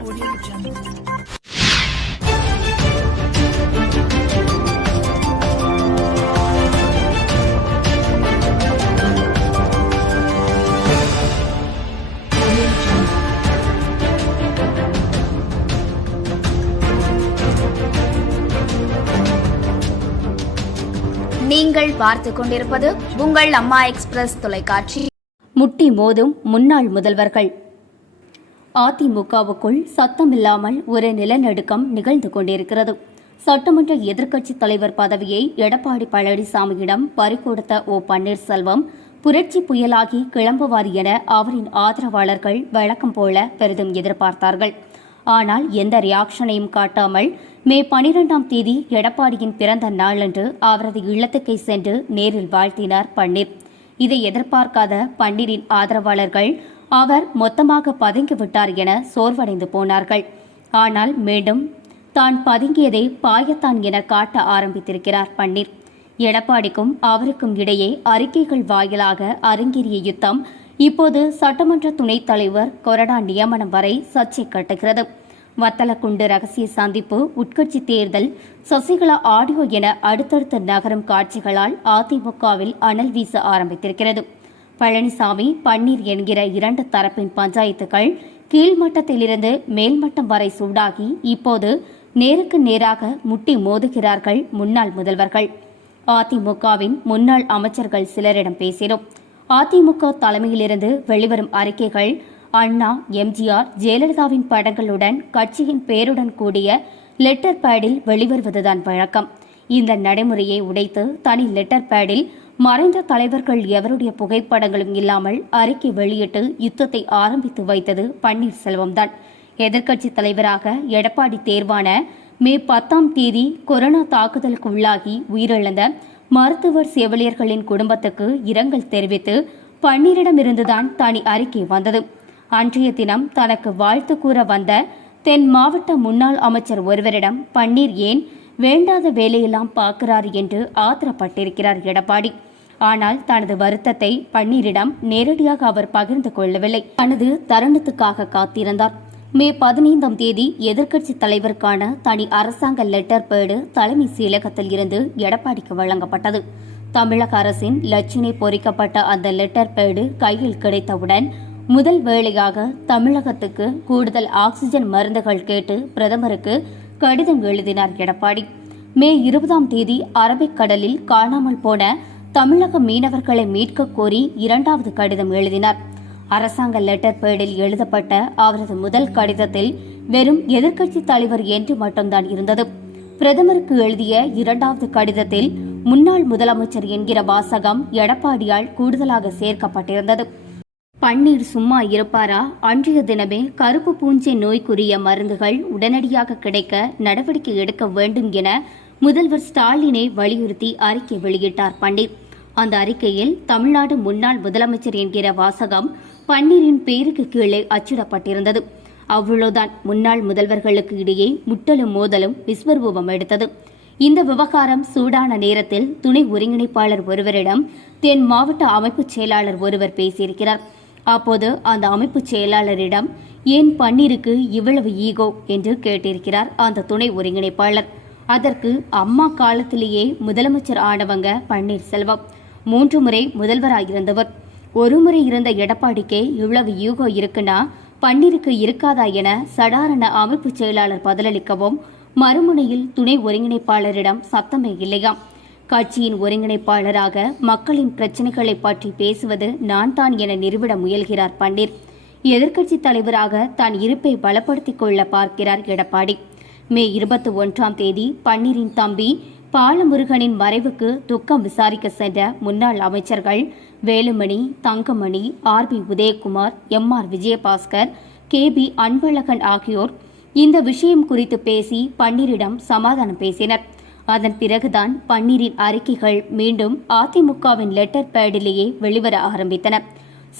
நீங்கள் பார்த்துக் கொண்டிருப்பது உங்கள் அம்மா எக்ஸ்பிரஸ் தொலைக்காட்சி. முட்டி மோதும் முன்னாள் முதல்வர்கள். அதிமுகவுக்குள் சத்தமில்லாமல் ஒரு நிலநடுக்கம் நிகழ்ந்து கொண்டிருக்கிறது. சட்டமன்ற எதிர்க்கட்சித் தலைவர் பதவியை எடப்பாடி பழனிசாமியிடம் பறிகொடுத்த ஓ பன்னீர்செல்வம் புரட்சி புயலாகி கிளம்புவார் என அவரின் ஆதரவாளர்கள் வழக்கம் போல பெரிதும் எதிர்பார்த்தார்கள். ஆனால் எந்த ரியாக்ஷனையும் காட்டாமல் மே 12ஆம் தேதி எடப்பாடியின் பிறந்த நாளன்று அவரது இல்லத்துக்கே சென்று நேரில் வாழ்த்தினார் பன்னீர். இதை எதிர்பார்க்காத பன்னீரின் ஆதரவாளர்கள் அவர் மொத்தமாக பதுங்கிவிட்டார் என சோர்வடைந்து போனார்கள். ஆனால் மீண்டும் தான் பதுங்கியதை பாயத்தான் என காட்ட ஆரம்பித்திருக்கிறார் பன்னீர். எடப்பாடிக்கும் அவருக்கும் இடையே அறிக்கைகள் வாயிலாக அரங்கேறிய யுத்தம் இப்போது சட்டமன்ற துணைத் தலைவர் கொறடா நியமனம் வரை சர்ச்சை கட்டுகிறது. வத்தலக்குண்டு ரகசிய சந்திப்பு, உட்கட்சி தேர்தல், சசிகலா ஆடியோ என அடுத்தடுத்த நகரும் காட்சிகளால் அதிமுகவில் அனல் வீச ஆரம்பித்திருக்கிறது. பழனிசாமி, பன்னீர் என்கிற இரண்டு தரப்பின் பஞ்சாயத்துகள் கீழ்மட்டத்திலிருந்து மேல்மட்டம் வரை சூடாகி இப்போது நேருக்கு நேராக முட்டி மோதுகிறார்கள் முன்னாள் முதல்வர்கள். அதிமுகவின் முன்னாள் அமைச்சர்கள் சிலரிடம் பேசினோம். அதிமுக தலைமையிலிருந்து வெளிவரும் அறிக்கைகள் அண்ணா, எம்ஜிஆர், ஜெயலலிதாவின் படங்களுடன் கட்சியின் பெயருடன் கூடிய லெட்டர் பேடில் வெளிவருவதுதான் வழக்கம். இந்த நடைமுறையை உடைத்து தனி லெட்டர் பேடில் மறைந்த தலைவர்கள் எவருடைய புகைப்படங்களும் இல்லாமல் அறிக்கை வெளியிட்டு யுத்தத்தை ஆரம்பித்து வைத்தது பன்னீர்செல்வம்தான். எதிர்க்கட்சித் தலைவராக எடப்பாடி தேர்வான மே 10ஆம் தேதி கொரோனா தாக்குதலுக்கு உள்ளாகி உயிரிழந்த மருத்துவர் செவிலியர்களின் குடும்பத்துக்கு இரங்கல் தெரிவித்து பன்னீரிடமிருந்துதான் தனி அறிக்கை வந்தது. அன்றைய தினம் தனக்கு வாழ்த்து கூற வந்த தென் மாவட்ட முன்னாள் அமைச்சர் ஒருவரிடம் பன்னீர் ஏன் வேண்டாத வேலையெல்லாம் பார்க்கிறார் என்று ஆத்திரப்பட்டிருக்கிறார் எடப்பாடி. ஆனால் தனது வருத்தத்தை பன்னீரிடம் நேரடியாக அவர் பகிர்ந்து கொள்ளவில்லை. தனது தருணத்துக்காக காத்திருந்தார். மே 15ஆம் தேதி எதிர்க்கட்சித் தலைவருக்கான தனி அரசாங்க லெட்டர் பேடு தலைமை செயலகத்தில் இருந்து எடப்பாடிக்கு வழங்கப்பட்டது. தமிழக அரசின் லட்சணை பொறிக்கப்பட்ட அந்த லெட்டர் பேடு கையில் கிடைத்தவுடன் முதல் வேளையாக தமிழகத்துக்கு கூடுதல் ஆக்சிஜன் மருந்துகள் கேட்டு பிரதமருக்கு கடிதம் எழுதினார் எடப்பாடி. மே 20ஆம் தேதி அரபிக்கடலில் காணாமல் போன தமிழக மீனவர்களை மீட்க கோரி 2வது கடிதம் எழுதினார். அரசாங்க லெட்டர் பேடில் எழுதப்பட்ட அவரது முதல் கடிதத்தில் வெறும் எதிர்க்கட்சித் தலைவர் என்று மட்டும்தான் இருந்தது. பிரதமருக்கு எழுதிய 2வது கடிதத்தில் முன்னாள் முதலமைச்சர் என்கிற வாசகம் எடப்பாடியால் கூடுதலாக சேர்க்கப்பட்டிருந்தது. பன்னீர் சும்மா இருப்பாரா? அன்றைய தினமே கருப்பு பூஞ்சை நோய்க்குரிய மருந்துகள் உடனடியாக கிடைக்க நடவடிக்கை எடுக்க வேண்டும் என முதல்வர் ஸ்டாலினை வலியுறுத்தி அறிக்கை வெளியிட்டார் பன்னீர். அந்த அறிக்கையில் தமிழ்நாடு முன்னாள் முதலமைச்சர் என்கிற வாசகம் பன்னீரின் பெயருக்கு கீழே அச்சிடப்பட்டிருந்தது. அவ்வளவுதான் முன்னாள் முதல்வர்களுக்கு இடையே முட்டலும் மோதலும் விஸ்வரூபம் எடுத்தது. இந்த விவகாரம் சூடான நேரத்தில் துணை ஒருங்கிணைப்பாளர் ஒருவரிடம் தென் மாவட்ட அமைப்புச் செயலாளர் ஒருவர் பேசியிருக்கிறார். அப்போது அந்த அமைப்புச் செயலாளரிடம் ஏன் பன்னீருக்கு இவ்வளவு ஈகோ என்று கேட்டிருக்கிறார் அந்த துணை ஒருங்கிணைப்பாளர். அதற்கு அம்மா காலத்திலேயே முதலமைச்சர் ஆனவங்க பன்னீர்செல்வம், 3 முறை முதல்வராயிருந்தவர், ஒரு முறை இருந்த எடப்பாடிக்கே இவ்வளவு ஈகோ இருக்குன்னா பன்னீருக்கு இருக்காதா என சடாரண அமைப்புச் செயலாளர் பதிலளிக்கவும் மறுமுனையில் துணை ஒருங்கிணைப்பாளரிடம் சத்தமே இல்லையாம். கட்சியின் ஒருங்கிணைப்பாளராக மக்களின் பிரச்சினைகளை பற்றி பேசுவது நான் தான் என நிறுவிட முயல்கிறார் பன்னீர். எதிர்க்கட்சித் தலைவராக தான் இருப்பை பலப்படுத்திக் கொள்ள பார்க்கிறார் எடப்பாடி. மே 21ஆம் தேதி பன்னீரின் தம்பி பாலமுருகனின் மறைவுக்கு துக்கம் விசாரிக்க சென்ற முன்னாள் அமைச்சர்கள் Velumani, Thangamani, RB Udhayakumar, MR Vijayabaskar, KB Anbazhagan ஆகியோர் இந்த விஷயம் குறித்து பேசி பன்னீரிடம் சமாதானம் பேசினர். அதன் பிறகுதான் பன்னீரின் அறிக்கைகள் மீண்டும் அதிமுகவின் லெட்டர் பேடிலேயே வெளிவர ஆரம்பித்தன.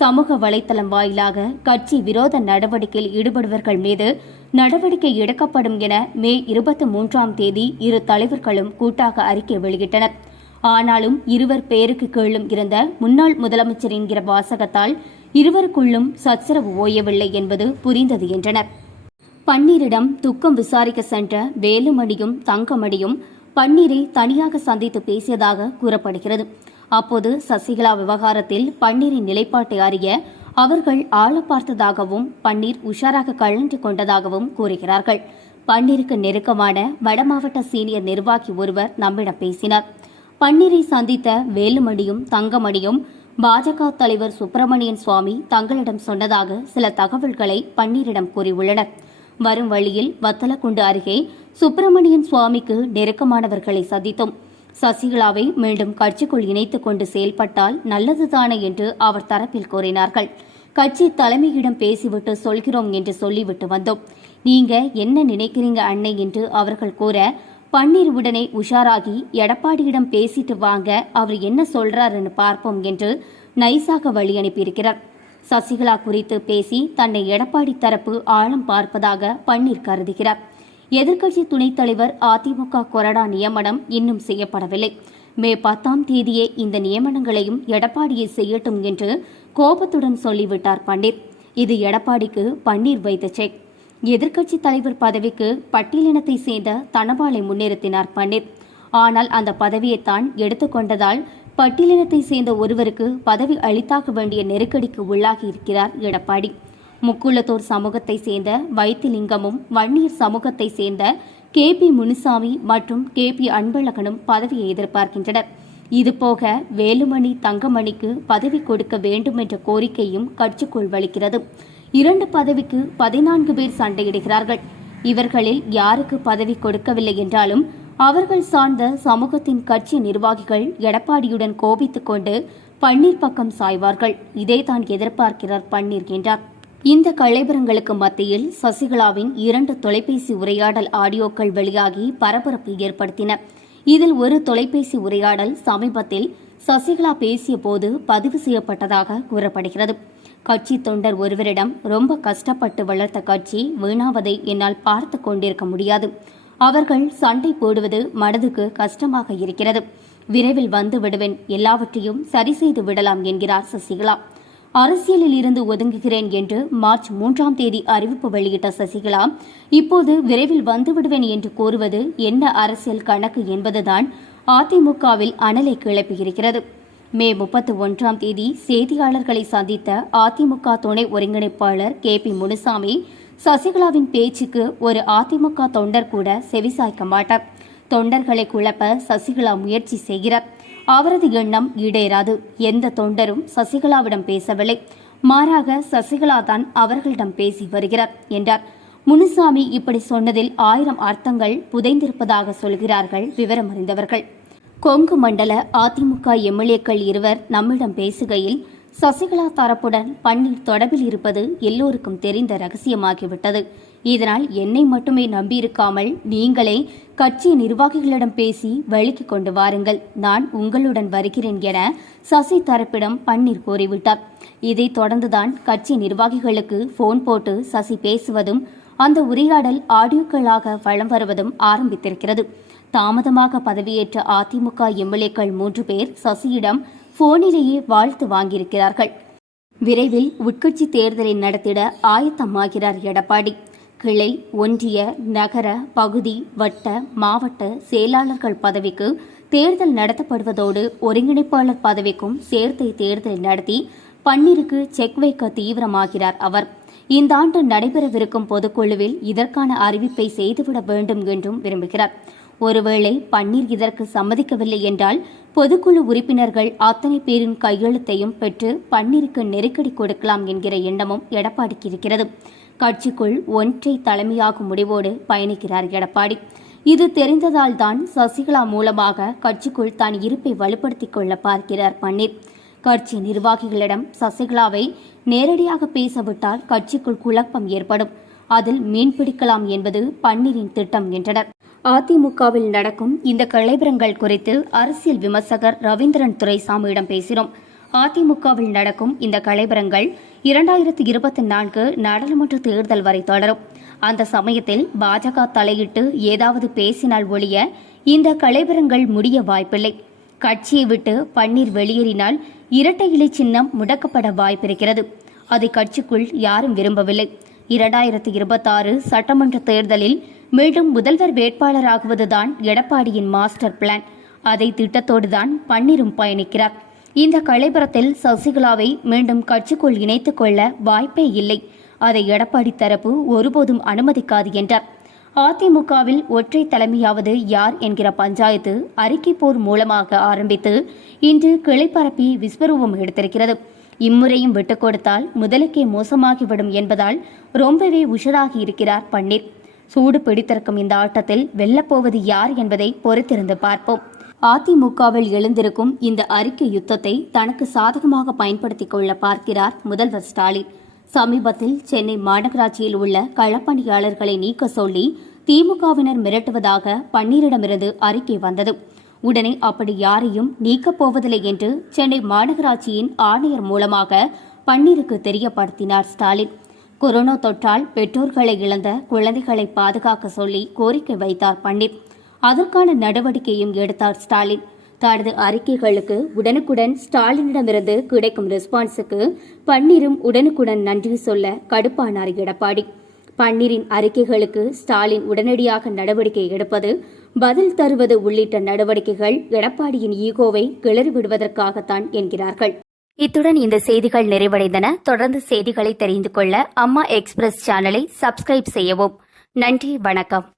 சமூக வலைதளம் வாயிலாக கட்சி விரோத நடவடிக்கையில் ஈடுபடுவர்கள் மீது நடவடிக்கை எடுக்கப்படும் என மே 23ஆம் தேதி இரு தலைவர்களும் கூட்டாக அறிக்கை வெளியிட்டனர். ஆனாலும் இருவர் பெயருக்கு கீழும் இருந்த முன்னாள் முதலமைச்சர் என்கிற வாசகத்தால் இருவருக்குள்ளும் சச்சரவு ஓயவில்லை என்பது புரிந்தது என்றனர். பன்னீரிடம் துக்கம் விசாரிக்க சென்ற வேலுமணியும் தங்கமணியும் பன்னீரை தனியாக சந்தித்து பேசியதாக கூறப்படுகிறது. அப்போது சசிகலா விவகாரத்தில் பன்னீரின் நிலைப்பாட்டை அறிய அவர்கள் ஆள பார்த்ததாகவும் பன்னீர் உஷாராக கழன்று கொண்டதாகவும் கூறுகிறார்கள். பன்னீருக்கு நெருக்கமான வடமாவட்ட சீனியர் நிர்வாகி ஒருவர் நம்மிடம் பேசினார். பன்னீரை சந்தித்த வேலுமணியும் தங்கமணியும் பாஜக தலைவர் சுப்பிரமணியன் சுவாமி தங்களிடம் சொன்னதாக சில தகவல்களை பன்னீரிடம் கூறியுள்ளனர். வரும் வழியில் வத்தலக்குண்டு அருகே சுப்பிரமணியன் சுவாமிக்கு நெருக்கமானவர்களை சந்தித்தோம். சசிகலாவை மீண்டும் கட்சிக்குள் இணைத்துக் கொண்டு செயல்பட்டால் நல்லதுதானே என்று அவர் தரப்பில் கூறினார்கள். கட்சி தலைமையிடம் பேசிவிட்டு சொல்கிறோம் என்று சொல்லிவிட்டு வந்தோம். நீங்க என்ன நினைக்கிறீங்க அன்னை என்று அவர்கள் கூற, பன்னீர் உடனே உஷாராகி எடப்பாடியிடம் பேசிட்டு வாங்க, அவர் என்ன சொல்றாருன்னு பார்ப்போம் என்று நைசாக வழி அனுப்பியிருக்கிறார். சசிகலா குறித்து பேசி தன்னை எடப்பாடி தரப்பு ஆழம் பார்ப்பதாக பன்னீர் கருதுகிறார். எதிர்க்கட்சி துணைத் தலைவர் அதிமுக கொறடா நியமனம் இன்னும் செய்யப்படவில்லை. மே 10ஆம் தேதியே இந்த நியமனங்களையும் எடப்பாடியை செய்யட்டும் என்று கோபத்துடன் சொல்லிவிட்டார் பன்னீர். இது எடப்பாடிக்கு பன்னீர் வைத்த செக். எதிர்க்கட்சி தலைவர் பதவிக்கு பட்டியலினத்தை சேர்ந்த தனபாலை முன்னிறுத்தினார் பன்னீர். ஆனால் அந்த பதவியைத்தான் எடுத்துக்கொண்டதால் பட்டியலினத்தை சேர்ந்த ஒருவருக்கு பதவி அளித்தாக வேண்டிய நெருக்கடிக்கு உள்ளாகி இருக்கிறார் எடப்பாடி. முக்குளத்தூர் சமூகத்தை சேர்ந்த வைத்திலிங்கமும் வன்னியர் சமூகத்தை சேர்ந்த KP முனுசாமி மற்றும் KP அன்பழகனும் பதவியை எதிர்பார்க்கின்றனர். இதுபோக வேலுமணி தங்கமணிக்கு பதவி கொடுக்க வேண்டும் என்ற கோரிக்கையும் கட்சிக்குள் வலிக்கிறது. 2 பதவிக்கு 14 பேர் சண்டையிடுகிறார்கள். இவர்களில் யாருக்கு பதவி கொடுக்கவில்லை என்றாலும் அவர்கள் சார்ந்த சமூகத்தின் கட்சி நிர்வாகிகள் எடப்பாடியுடன் கோபித்துக் கொண்டு பன்னீர் பக்கம் சாய்வார்கள். இதைத்தான் எதிர்பார்க்கிறார் பன்னீர் என்றார். இந்த கலைபரங்களுக்கு மத்தியில் சசிகலாவின் 2 தொலைபேசி உரையாடல் ஆடியோக்கள் வெளியாகி பரபரப்பு ஏற்படுத்தின. இதில் ஒரு தொலைபேசி உரையாடல் சமீபத்தில் சசிகலா பேசிய போது பதிவு செய்யப்பட்டதாக கூறப்படுகிறது. கட்சி தொண்டர் ஒருவரிடம், ரொம்ப கஷ்டப்பட்டு வளர்த்த கட்சி வீணாவதை என்னால் பார்த்து கொண்டிருக்க முடியாது. அவர்கள் சண்டை போடுவது மனதுக்கு கஷ்டமாக இருக்கிறது. விரைவில் வந்து விடுவேன், எல்லாவற்றையும் சரி செய்து விடலாம் என்கிறார் சசிகலா. அரசியலில் இருந்து ஒதுங்குகிறேன் என்று மார்ச் 3ஆம் தேதி அறிவிப்பு வெளியிட்ட சசிகலா இப்போது விரைவில் வந்துவிடுவேன் என்று கூறுவது என்ன அரசியல் கணக்கு என்பதுதான் அதிமுகவில் அனலை கிளப்பியிருக்கிறது. மே 31ஆம் தேதி செய்தியாளர்களை சந்தித்த அதிமுக துணை ஒருங்கிணைப்பாளர் KP முனுசாமி, சசிகலாவின் பேச்சுக்கு ஒரு அதிமுக தொண்டர் கூட செவிசாய்க்க மாட்டார். தொண்டர்களை குழப்ப சசிகலா முயற்சி செய்கிறார். அவரது எண்ணம் ஈடேறாது. எந்த தொண்டரும் சசிகலாவிடம் பேசவில்லை, மாறாக சசிகலா தான் அவர்களிடம் பேசி வருகிறார் என்றார். முனுசாமி இப்படி சொன்னதில் 1000 அர்த்தங்கள் புதைந்திருப்பதாக சொல்கிறார்கள் விவரம் அறிந்தவர்கள். கொங்கு மண்டல அதிமுக எம்எல்ஏக்கள் 2 நம்மிடம் பேசுகையில், சசிகலா தரப்புடன் பன்னீர் தொடர்பில் இருப்பது எல்லோருக்கும் தெரிந்த ரகசியமாகிவிட்டது. இதனால் என்னை மட்டுமே நம்பியிருக்காமல் நீங்களே கட்சி நிர்வாகிகளிடம் பேசி வழிக்கு கொண்டு வாருங்கள், நான் உங்களுடன் வருகிறேன் என சசி தரப்பிடம் பன்னீர் கூறிவிட்டார். இதைத் தொடர்ந்துதான் கட்சி நிர்வாகிகளுக்கு போன் போட்டு சசி பேசுவதும் அந்த உரையாடல் ஆடியோக்களாக வலம் வருவதும் ஆரம்பித்திருக்கிறது. தாமதமாக பதவியேற்ற அதிமுக எம்எல்ஏக்கள் 3 பேர் சசியிடம் போனிலேயே வாழ்த்து வாங்கியிருக்கிறார்கள். விரைவில் உட்கட்சி தேர்தலை நடத்திட ஆயத்தமாகிறார் எடப்பாடி. கிளை, ஒன்றிய, நகர, பகுதி, வட்ட, மாவட்ட செயலாளர்கள் பதவிக்கு தேர்தல் நடத்தப்படுவதோடு ஒருங்கிணைப்பாளர் பதவிக்கும் சேர்த்து தேர்தலை நடத்தி பன்னீருக்கு செக் வைக்க தீவிரமாகிறார் அவர். இந்த ஆண்டு நடைபெறவிருக்கும் பொதுக்குழுவில் இதற்கான அறிவிப்பை செய்துவிட வேண்டும் என்றும் விரும்புகிறார். ஒருவேளை பன்னீர் இதற்கு சம்மதிக்கவில்லை என்றால் பொதுக்குழு உறுப்பினர்கள் அத்தனை பேரின் கையெழுத்தையும் பெற்று பன்னீருக்கு நெருக்கடி கொடுக்கலாம் என்கிற எண்ணமும் எடப்பாடிக்கு இருக்கிறது. கட்சிக்குள் ஒன்றை தலைமையாகும் முடிவோடு பயணிக்கிறார் எடப்பாடி. இது தெரிந்ததால் தான் சசிகலா மூலமாக கட்சிக்குள் தான் இருப்பை வலுப்படுத்திக் கொள்ள பார்க்கிறார் பன்னீர். கட்சி நிர்வாகிகளிடம் சசிகலாவை நேரடியாக பேசவிட்டால் கட்சிக்குள் குழப்பம் ஏற்படும், அதில் மீன்பிடிக்கலாம் என்பது பன்னீரின் திட்டம் என்றனர். அதிமுகவில் நடக்கும் இந்த கலைபரங்கள் குறித்து அரசியல் விமர்சகர் ரவீந்திரன் துரைசாமியிடம் பேசினோம். அதிமுகவில் நடக்கும் இந்த கலைபரங்கள் 2024 நாடாளுமன்ற தேர்தல் வரை தொடரும். அந்த சமயத்தில் பாஜக தலையிட்டு ஏதாவது பேசினால் ஒழிய இந்த கலைபரங்கள் முடிய வாய்ப்பில்லை. கட்சியை விட்டு பன்னீர் வெளியேறினால் இரட்டை இலை சின்னம் முடக்கப்பட வாய்ப்பிருக்கிறது. அதை கட்சிக்குள் யாரும் விரும்பவில்லை. 2026 சட்டமன்ற தேர்தலில் மீண்டும் முதல்வர் வேட்பாளராகுவதுதான் எடப்பாடியின் மாஸ்டர் பிளான். அதை திட்டத்தோடுதான் பன்னீரும் பயணிக்கிறார். இந்த கலைபுரத்தில் சசிகலாவை மீண்டும் கட்சிக்குள் இணைத்துக் கொள்ள வாய்ப்பே இல்லை. அதை எடப்பாடி தரப்பு ஒருபோதும் அனுமதிக்காது என்றார். அதிமுகவில் ஒற்றை தலைமையாவது யார் என்கிற பஞ்சாயத்து அறிக்கை போர் மூலமாக ஆரம்பித்து இன்று கிளைப்பரப்பி விஸ்வரூபம் எடுத்திருக்கிறது. இம்முறையும் விட்டுக் கொடுத்தால் முதலுக்கே மோசமாகிவிடும் என்பதால் ரொம்பவே உஷராகி இருக்கிறார் பன்னீர். சூடு பிடித்திருக்கும் இந்த ஆட்டத்தில் வெல்லப்போவது யார் என்பதை பொறுத்திருந்து பார்ப்போம். அதிமுகவில் எழுந்திருக்கும் இந்த அறிக்கை யுத்தத்தை தனக்கு சாதகமாக பயன்படுத்திக் கொள்ள பார்க்கிறார் முதல்வர் ஸ்டாலின். சமீபத்தில் சென்னை மாநகராட்சியில் உள்ள களப்பணியாளர்களை நீக்க சொல்லி திமுகவினர் மிரட்டுவதாக பன்னீரிடமிருந்து அறிக்கை வந்தது. உடனே அப்படி யாரையும் நீக்கப் போவதில்லை என்று சென்னை மாநகராட்சியின் ஆணையர் மூலமாக பன்னீருக்கு தெரியப்படுத்தினார் ஸ்டாலின். கொரோனா தொற்றால் பெற்றோர்களை இழந்த குழந்தைகளை பாதுகாக்க சொல்லி கோரிக்கை வைத்தார் பன்னீர். அதற்கான நடவடிக்கையும் எடுத்தார் ஸ்டாலின். தனது அறிக்கைகளுக்கு உடனுக்குடன் ஸ்டாலினிடமிருந்து கிடைக்கும் ரெஸ்பான்ஸுக்கு பன்னீரும் உடனுக்குடன் நன்றி சொல்ல கடுப்பானார் எடப்பாடி. பன்னீரின் அறிக்கைகளுக்கு ஸ்டாலின் உடனடியாக நடவடிக்கை எடுப்பது, பதில் தருவது உள்ளிட்ட நடவடிக்கைகள் எடப்பாடியின் ஈகோவை கிளறிவிடுவதற்காகத்தான் என்கிறார்கள். இத்துடன் இந்த செய்திகள் நிறைவடைந்தன. தொடர்ந்து செய்திகளை தெரிந்து கொள்ள அம்மா எக்ஸ்பிரஸ் சேனலை சப்ஸ்கிரைப் செய்யவும். நன்றி, வணக்கம்.